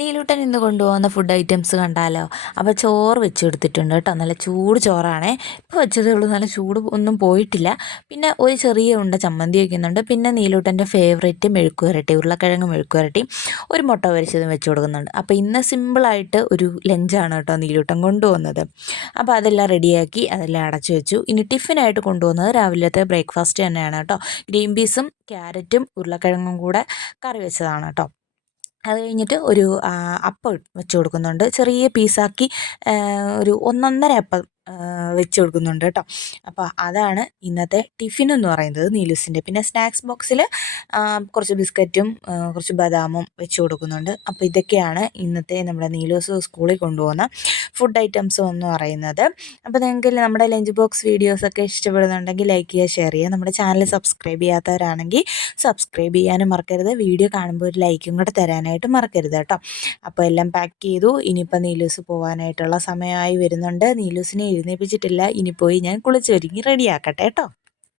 നീലൂട്ടൻ ഇന്ന് കൊണ്ടുപോകുന്ന food items കണ്ടാലോ? അപ്പോൾ ചോറ് വെച്ച് കൊടുത്തിട്ടുണ്ട് കേട്ടോ. നല്ല ചൂട് ചോറാണേ. ഇപ്പോൾ വെച്ചതേ ഉള്ളൂ, നല്ല ചൂട് ഒന്നും പോയിട്ടില്ല. പിന്നെ ഒരു ചെറിയ ഉണ്ട ചമ്മന്തി വയ്ക്കുന്നുണ്ട്. പിന്നെ നീലൂട്ടൻ്റെ ഫേവറേറ്റ് മെഴുക്കുവരട്ടി, ഉരുളക്കിഴങ്ങ് മെഴുക്കുവരട്ടി, ഒരു മുട്ട പൊരിച്ചതും വെച്ച് കൊടുക്കുന്നുണ്ട്. അപ്പോൾ ഇന്ന് സിമ്പിളായിട്ട് ഒരു ലഞ്ചാണ് കേട്ടോ നീലൂട്ടൻ കൊണ്ടുപോകുന്നത്. അപ്പോൾ അതെല്ലാം റെഡിയാക്കി അതെല്ലാം അടച്ചു വെച്ചു. ഇനി ടിഫിനായിട്ട് കൊണ്ടുപോകുന്നത് രാവിലത്തെ ബ്രേക്ക്ഫാസ്റ്റ് തന്നെയാണ് കേട്ടോ. ഗ്രീൻ പീസും ക്യാരറ്റും ഉരുളക്കിഴങ്ങും കൂടെ കറി വെച്ചതാണ് കേട്ടോ. അത് കഴിഞ്ഞിട്ട് ഒരു അപ്പം വെച്ച് കൊടുക്കുന്നുണ്ട്. ചെറിയ പീസാക്കി ഒരു ഒന്നൊന്നര അപ്പം വെച്ച് കൊടുക്കുന്നുണ്ട് കേട്ടോ. അപ്പോൾ അതാണ് ഇന്നത്തെ ടിഫിൻ എന്ന് പറയുന്നത് നീലൂസിൻ്റെ. പിന്നെ സ്നാക്സ് ബോക്സിൽ കുറച്ച് ബിസ്ക്കറ്റും കുറച്ച് ബദാമും വെച്ച് കൊടുക്കുന്നുണ്ട്. അപ്പോൾ ഇതൊക്കെയാണ് ഇന്നത്തെ നമ്മുടെ നീലൂസ് സ്കൂളിൽ കൊണ്ടുപോകുന്ന ഫുഡ് ഐറ്റംസ് എന്ന് പറയുന്നത്. അപ്പോൾ നിങ്ങൾക്ക് നമ്മുടെ ലഞ്ച് ബോക്സ് വീഡിയോസൊക്കെ ഇഷ്ടപ്പെടുന്നുണ്ടെങ്കിൽ ലൈക്ക് ചെയ്യുക, ഷെയർ ചെയ്യുക. നമ്മുടെ ചാനൽ സബ്സ്ക്രൈബ് ചെയ്യാത്തവരാണെങ്കിൽ സബ്സ്ക്രൈബ് ചെയ്യാനും മറക്കരുത്. വീഡിയോ കാണുമ്പോൾ ഒരു ലൈക്കും കൂടെ തരാനായിട്ട് മറക്കരുത് കേട്ടോ. അപ്പോൾ എല്ലാം പാക്ക് ചെയ്തു. ഇനിയിപ്പോൾ നീലൂസ് പോകാനായിട്ടുള്ള സമയമായി വരുന്നുണ്ട്. നീലൂസിനെ എഴുന്നേൽപ്പിച്ചിട്ടില്ല. ഇനി പോയി ഞാൻ കുളിച്ചൊരുങ്ങി റെഡിയാക്കട്ടെ കേട്ടോ.